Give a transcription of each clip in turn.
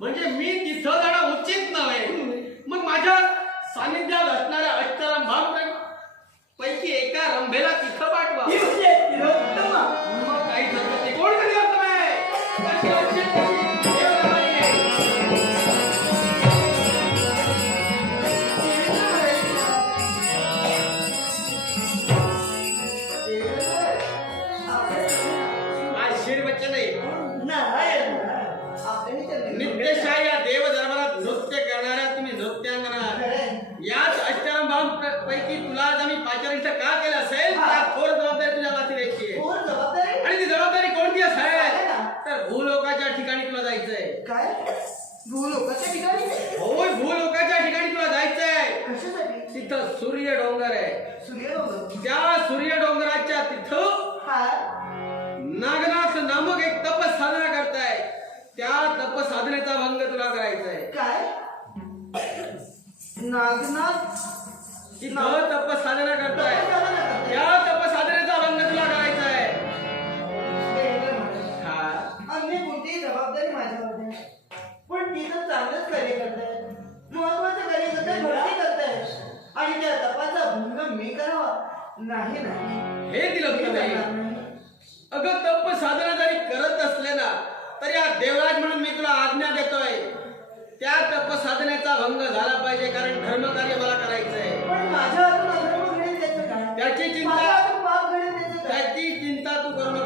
म्हणजे मी तिथं जाणं उचित नव्हे. मग माझ्या सानिध्यात असणाऱ्या अष्टरंभांपैकी एका रंभेला तिथं सूर्य डोंगर आहे. त्या सूर्य डोंगराच्या तिथं नागनाथ नामक एक तपसाधना करताय. त्या तपसाधनेचा भंग तुला करायचा आहे. काय? नागनाथ? तिथं तपसाधना करताय. त्या तपसाधनेचा भंग तुला करायचा आहे. कोणतीही जबाबदारी माझ्यावर पण तिथं चांगलंच कार्य करताय. महत्वाचं कार्य करताय. आणि त्या तपाचा भंग मी करावा? नाही नाही. हे दिलं मी तुला नाही. अगं तप साधना जरी करत असले ना तरी हा देवराज म्हणून मी तुला आज्ञा देतोय. त्या तप साधनेचा भंग झाला पाहिजे कारण धर्मकार्य मला करायचंय. पण त्याची चिंता माझ्या त्याची चिंता तू करू नको.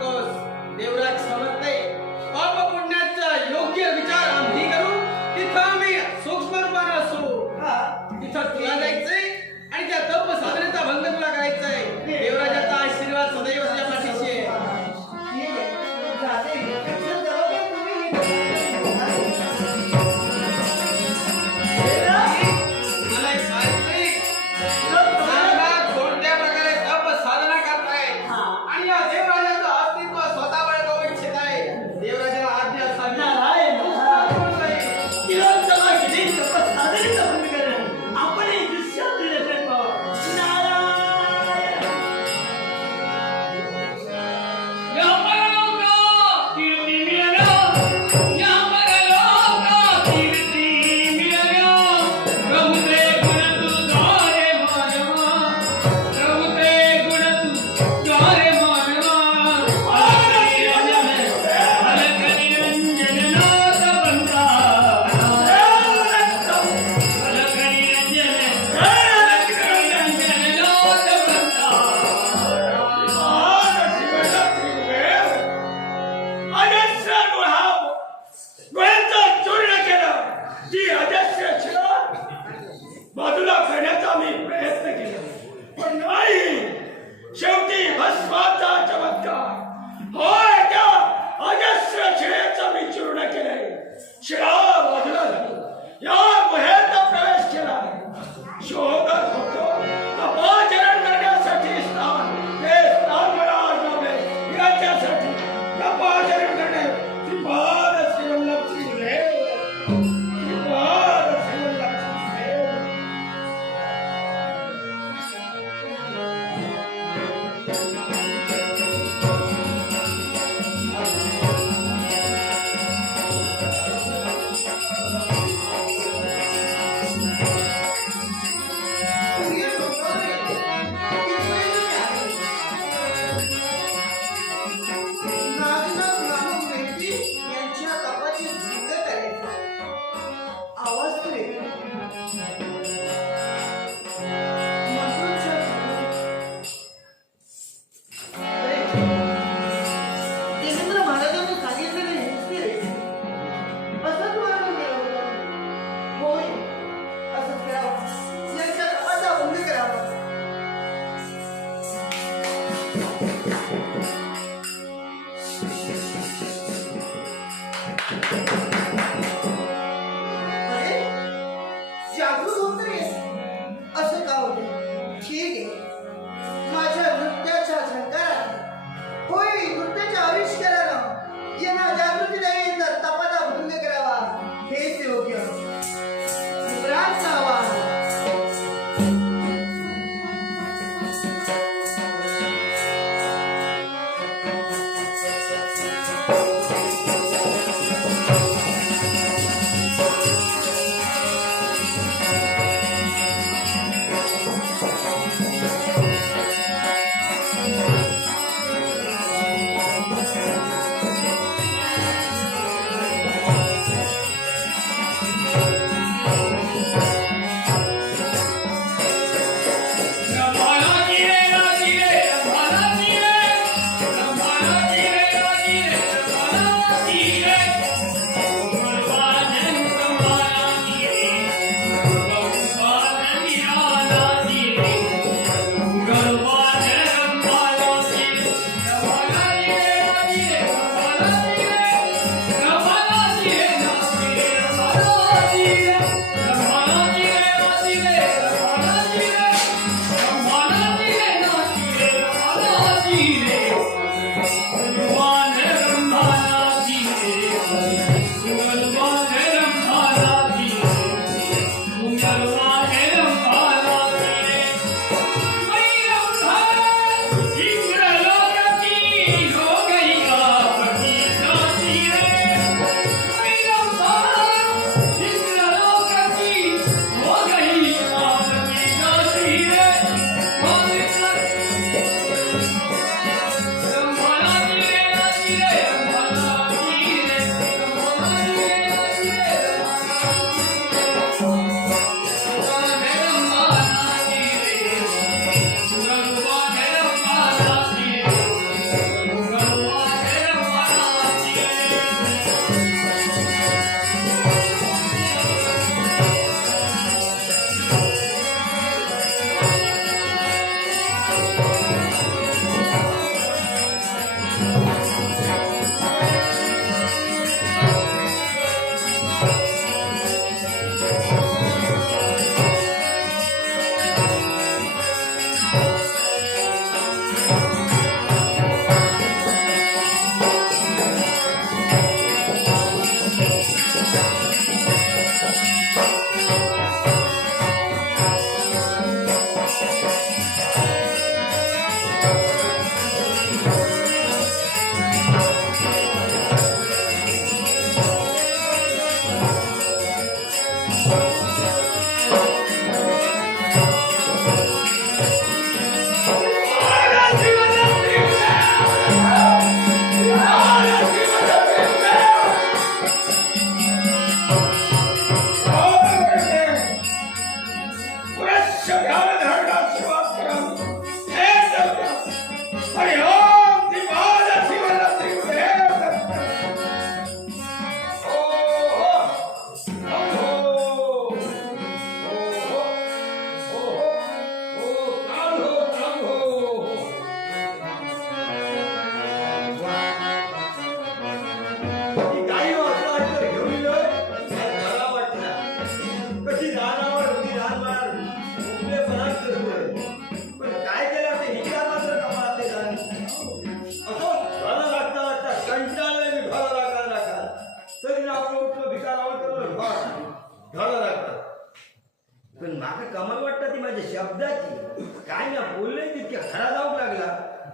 शब्दाची काय ना बोलले तितके हरा जाऊ लागला.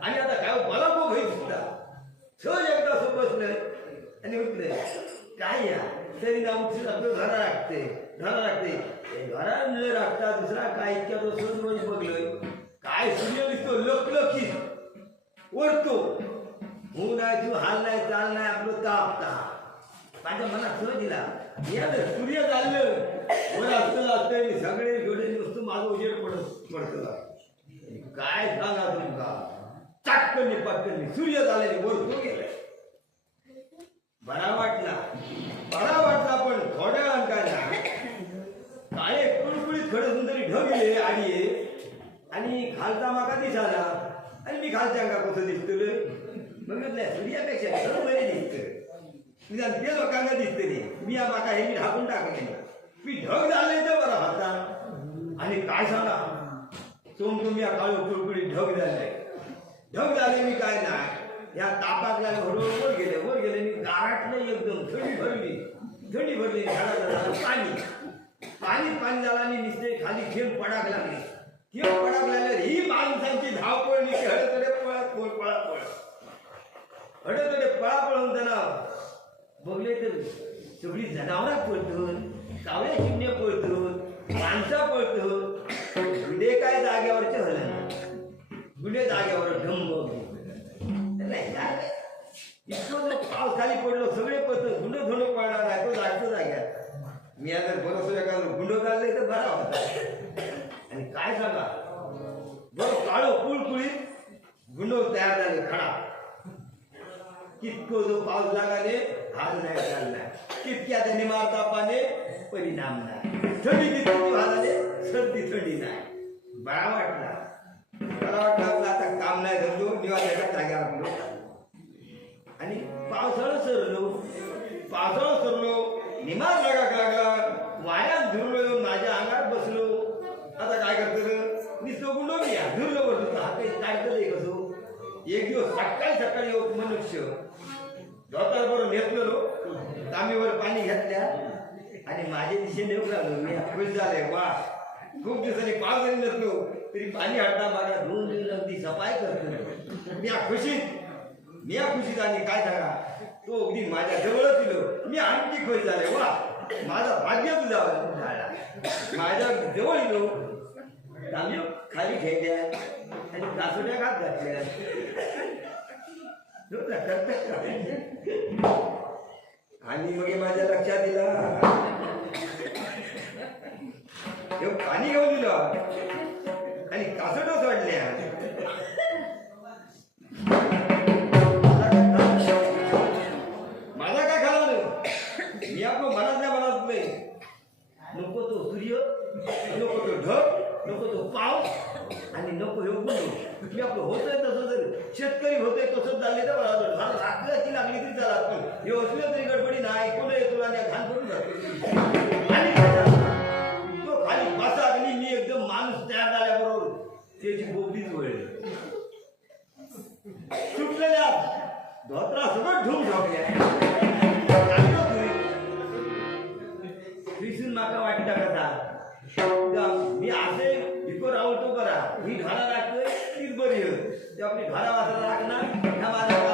आणि आता काय मला खूप होईल सुद्धा सहज एकदा असं बसलंय आणि उठले काय या? तरी ना उठून आपलं घरा लागते घरा लागते घरा न लागता दुसरा काय इतक्या तो सहज रोज बघलोय? काय सूर्य दिसतो लखलखी ओरतो हो नाही तू हाल नाही चाल नाही आपलं तापता माझ्या मनात सहज दिला. या ना, सूर्य चाललं वर असतं असतं सगळे जोडे माझं उजेड पडत. पडतं काय सांगा तुमका? चटकन पटकन सूर्य झाल्याने वर तो गेलाय. बरा वाटला. बरा वाटला पण थोड्या वेळान काय ना काळे कुळकुळीत खडे सुंदरी ढग गेले आणि आणि खालचा माका झाला आणि मी खालच्या अंगा कसं दिसतोय? नाही सूर्यापेक्षा ढग बरे दिसत निदान ते लोकांना दिसतली मी या माका हे मी ढाकून टाकले मी ढग झाले तर बरं हाता. आणि काय सांगा? सोम या काळू कुळकुळीत ढग झाले. ढग झाले मी काय नाही. या तापात लागले हळूहळू वर गेले. वर गेले मी गारटलं एकदम थंडी भरली. थंडी भरली झाडाला झालं पाणी. पाणी पाणी झालं आणि निसते खाली खेळ पडाक लागले. खेळ पडाक लागले ही माणसांची धावपळ निघते हळतडे पळत पळ पळा पळ हळतडे पळा पळून त्यांना बघले तर सगळी जनावरात पळतून कावळ्या चिमण्या पळतून माणसं पळतून हो. गुडे काय जाग्यावरचे ना. गुडे जाग्यावर ढंब नाही काय? इतकं जर पाऊस खाली पडलो सगळे पळत गुंड धुंड पडणार नाही तो जागतो जाग्यात. मी आता बरोबर एका गुंड काढले तर बरा होता. आणि काय सांगा? बरं काळो कुळकुळीत गुंड तयार झाले खडा. कितको जो पाऊस लागाने हाल नाही चालला तितक्या त्यांनी मारता पाने परिणाम नाही. थंडी ती थंडी वाजाले? सर्दी थंडी नाही. बरा वाटला. बरा वाटला आपलं आता काम नाही धरलो निवास जाग्यावर आपलो आणि पावसाळा सरलो. पावसाळा सरलो. निमास लागाक लागला. वाऱ्यात धुरलो येऊन माझ्या अंगात बसलो. आता काय करतो मी गुंडो मी धुरलो बसलो हा काही काय करते कसो एक दिवस सकाळी सकाळी येऊ मनुष्य. धोतर बरोबर नेसलेलो. तांबीवर पाणी घेतल्या. आणि माझ्या दिशेने येऊ लागलो. मी खुश झाले वा. खूप दिवसांनी पाव जरी नसलो तरी पाणी हटता माझ्या धुवून देऊन अगदी सफाई करतो. मी या खुशीत. मी या खुशीत आणि काय झाला तो अगदी माझ्या जवळच दिलो मी आणखी खुश झाले वा. माझा भाग्य तुझा झाला. माझ्या जवळ येलो आम्ही खाली खेळल्या आणि कासोट्या घात घातल्या करतात का? आणि मग माझ्या लक्षात दिला. हे पाणी घेऊन दिलं. आणि कासोटो सोडल्या. मला काय खाला मी मनात मनातल्या मनात नाही. नको तो सूर्य नको तो ढग. नको तो पाऊस आणि नको हे गुंड मी आपलं होतंय तसं जर. शेतकरी होतंय तसंच चालले तर मला वाटतं, राखल्याची लागली तरी चालत पण हे असलं तरी गडबडी नाही. कोण येतो आणि घाण पडून जातो? आणि तो खाली बसा आणि मी एकदम माणूस तयार झाल्याबरोबर त्याची बोबडीच वळली. सुटलेल्या धोत्रा सगळं ढूम झोपल्या दिसून माका वाटता कसा मी असे भिको रावतो करा ही घाला राखतोय तीच बरी आहे ते आपली घाला वाचायला लागणार ह्या माझा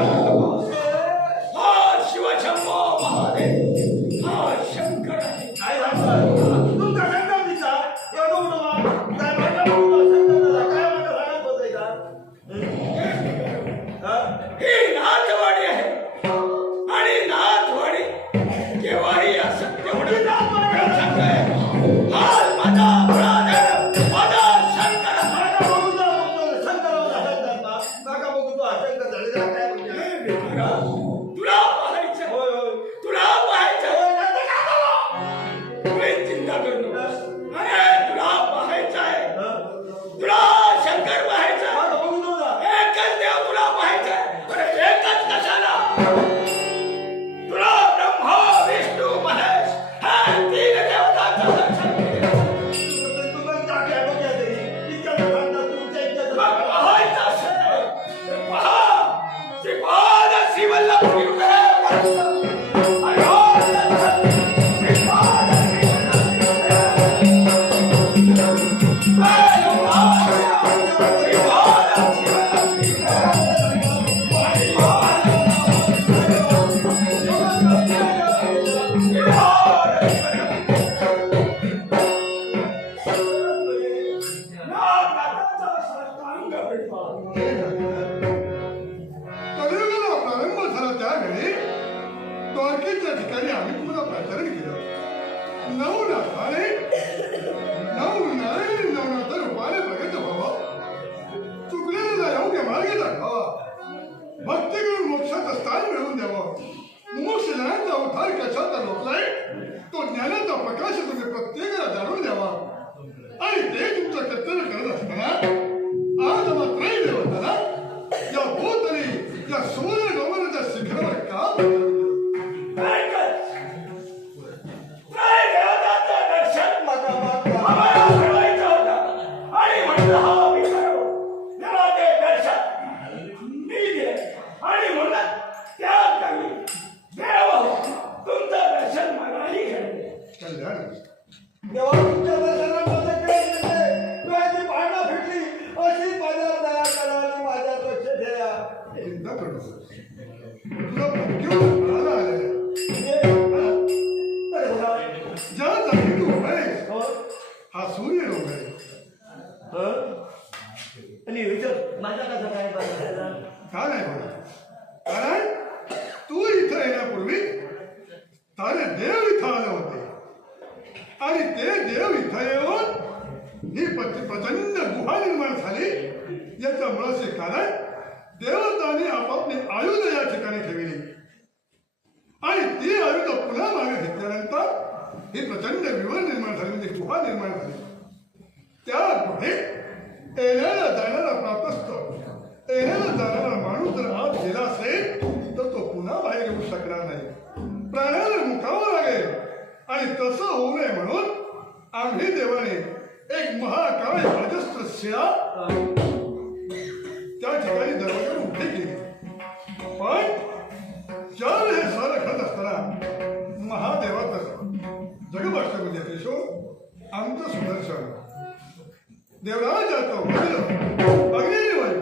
ही चिंता करू तसं होऊ नये म्हणून आम्ही देवाने एक महाकाय अजस्त्र त्या ठिकाणी दरवाजा उभे केले. पण ज्यावेळी हे सारं घडत असताना महादेवाचं जगभाष्यामध्ये केशो आमचं सुदर्शन. देवराजाचं वडील अग्निवायू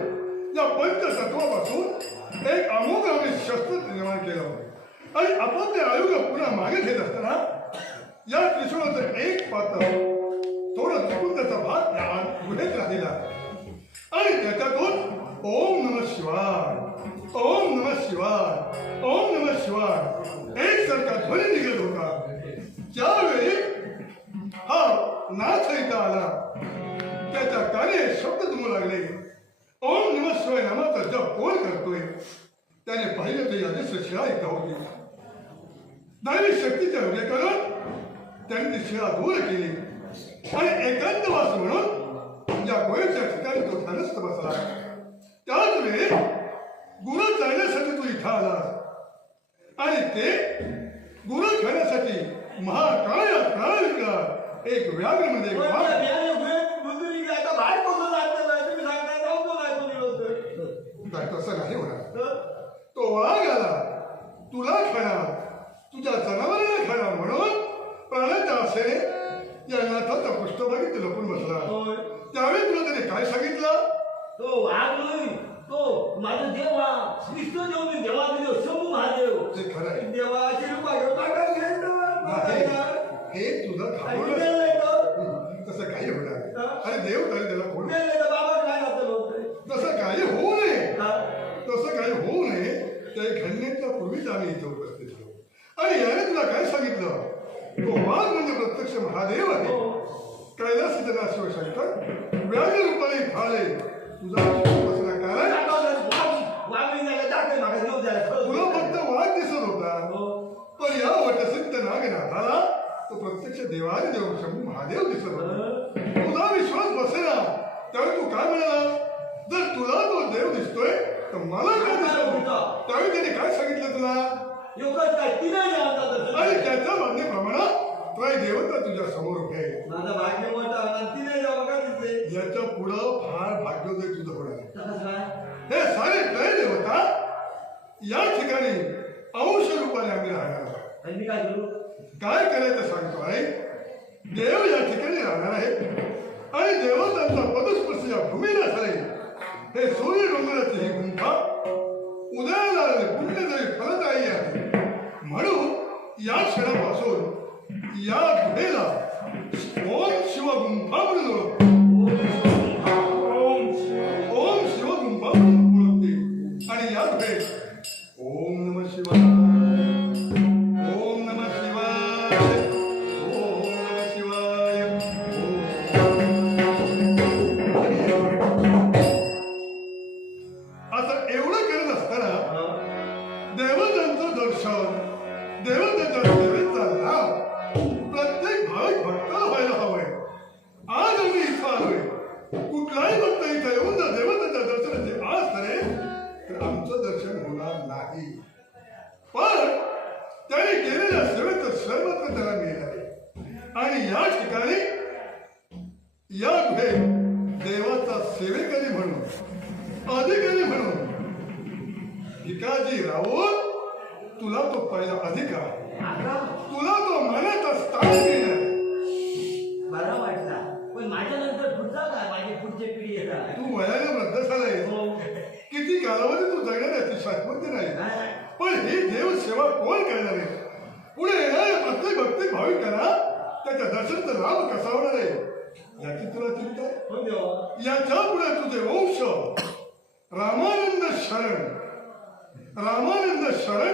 या पंचतत्वापासून एक अमोघ आम्ही शस्त्र निर्माण केलं. आणि आपापले आयुध पुन्हा मागे घेत असताना या त्रिशूळाचं एक पात्र थोडं चुकून त्याचा भाग ज्ञान गुहेत राहिला. आणि त्याच्यातून ओम नम शिवाय ओम नम शिवाय ओम नम शिवाय एक सारखा ध्वनी निघत होता. ज्यावेळी हा नाच इथं आला त्याच्या कार्य शब्द जमू लागले. ओम नम शिवाय नामाचा जप कोण करतोय? त्याने पाहिलं तरी अदृश्य शिळा इथं होती. दैवी शक्तीच्या विवेकानं त्यांनी शिळा दूर केली. आणि एकांतवास म्हणून या गोयच्या ठिकाणी तो ध्यानस्थ बसला. त्याच वेळी गुरु जाण्यासाठी तू इथं आलास आणि ते गुरु घेण्यासाठी महाकाय काळ विकला एक व्याघ्र. काय तसं नाही होणार? तो वाघ आला. तुला खाणार तुझ्या जनावरांना खाणार म्हणून प्राण्याच्या आशेने या नाथाचा पृष्ठभागी ते लपून बसला. होय. त्यावेळी तुला त्याने काय सांगितलं? तो वाघ नाही तो माझा देव. कृष्ण देव मी देवा देव शंभू महादेव. ते खरं आहे. देवाची रूपा घ्यायचं नाही हे तुझं तर? तसं काही होणार नाही. आणि देव तरी त्याला कोण बाबा काय होतं? तसं काही होऊ नये? तसं काही होऊ नये. ते घडण्याच्या पूर्वीच आम्ही इथं उपस्थित आहोत. आणि याने तुला काय सांगितलं? तो वाघ म्हणजे प्रत्यक्ष महादेव आहे. कैलास जना शिवशंकर व्याघ्र रूपाने खाले तुझा बसला कारण. तुला फक्त वाघ दिसत होता. हो. पण या वटसिद्ध नागनाथाला तो प्रत्यक्ष देवाने देव शंभू महादेव दिसत होता. तुझा विश्वास बसेना. त्यावेळी तू काय म्हणाला? जर तुला तो देव दिसतोय तर मला काय दिसत त्यावेळी त्याने काय सांगितलं तुला? एवढंच काय तिने. आणि त्याच्या मागणीप्रमाणे त्रय देवता तुझ्या समोर उभे. आहे. माझा भाग्य मोठा आणि तिने का याच्या पुढं फार भाग्योदय तुझं होणार आहे. हे सारे त्रय देवता या ठिकाणी अंश रूपाने आम्ही राहणार आहोत. आणि मी काय करू? काय करायचं सांगतो आहे देव या ठिकाणी राहणार आहे आणि देवतांचा पदस्पर्श या भूमीला झाले हे सूर्य डोंगराची ही गुंफा उदयाला आलेले पुण्यदेवी फलदायी आहे. म्हणून या क्षणापासून या गुहेला ओम शिव गुंफा म्हणून ओळखतो ओम शिव गुंफा म्हणून ओळखते आणि या गुहेत ओम नम शिवाय. असताना देवतांचं दर्शन देवतांच्या सेवेचा लाभ प्रत्येक भाविक भक्त व्हायला हवंय आज आम्ही इथं आलोय. कुठलाही भक्त इथं येऊन जर देवतांच्या दर्शनाची आज तर आमचं दर्शन होणार नाही. पण त्याने केलेल्या सेवेचं सर्वत्र त्याला मिळाले. आणि या ठिकाणी या भेट देवाचा सेवेकरी म्हणून अधिकारी म्हणून भिकाजी राऊत तुला तो पहिला अधिकार. तुला तो स्थान मिळणार बरा वाटला. पण माझ्या नंतर पुढचा काय माझी पुढची पिढी येतात तू वयाने वृद्ध झालाय किती कालावधी तू जगणार याची शाश्वती नाही. पण ही देव सेवा कोण करणार आहे? पुढे येणाऱ्या प्रत्येक भक्ती भाविकांना त्याच्या दर्शनाचा लाभ कसा होणार आहे? याची तुला चिंता आहे? हो याच्यापुढे तुझे वंश. रामानंद शरण. रामानंद शरण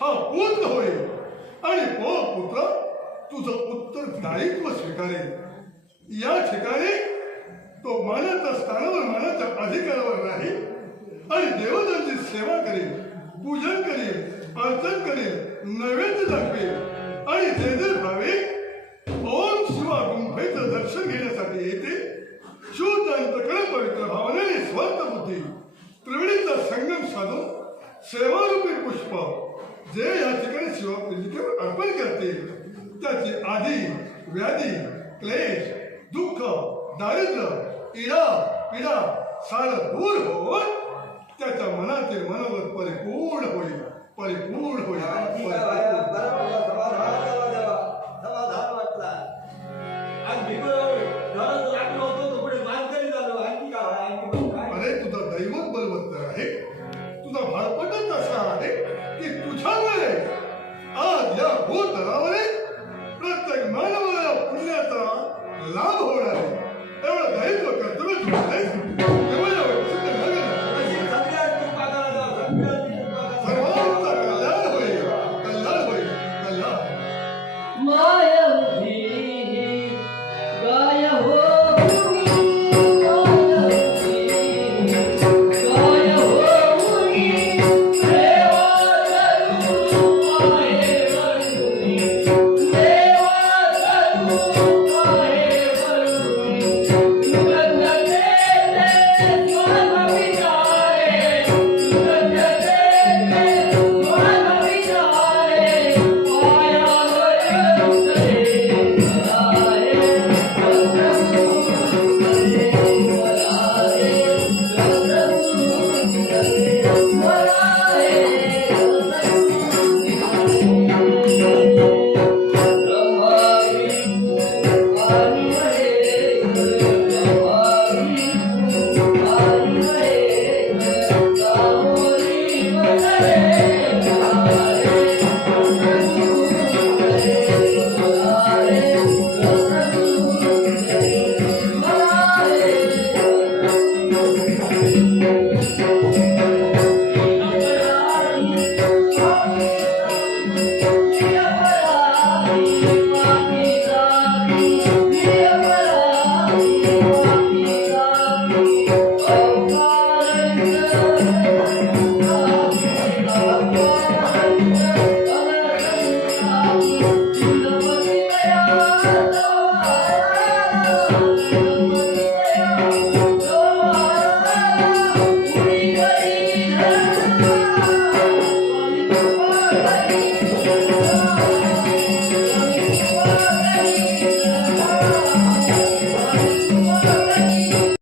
हा पूर्ण होईल आणि तो पुत्र तुझं उत्तरदायित्व स्वीकारेल. या ठिकाणी तो मानाच्या स्थानावर मानाच्या अधिकारावर राहील. आणि देवतांची सेवा करेल पूजन करेल अर्चन करेल नैवेद्य दाखवेल. आणि जे जे भाविक ओम शिवा गुंफेचं दर्शन घेण्यासाठी येते शुद्ध अंतकरण पवित्र भावनेने स्वार्थ बुद्धी. त्रिवेणीचा संगम साधून सेवारूपी पुष्प जे या ठिकाणी शिवपिंडिकेवर अर्पण करतील त्याची आधी व्याधी क्लेश दुःख दारिद्र्य इडा पिडा सारं दूर होऊन त्याच्या मनातील मनोगत परिपूर्ण होईल परिपूर्ण होईल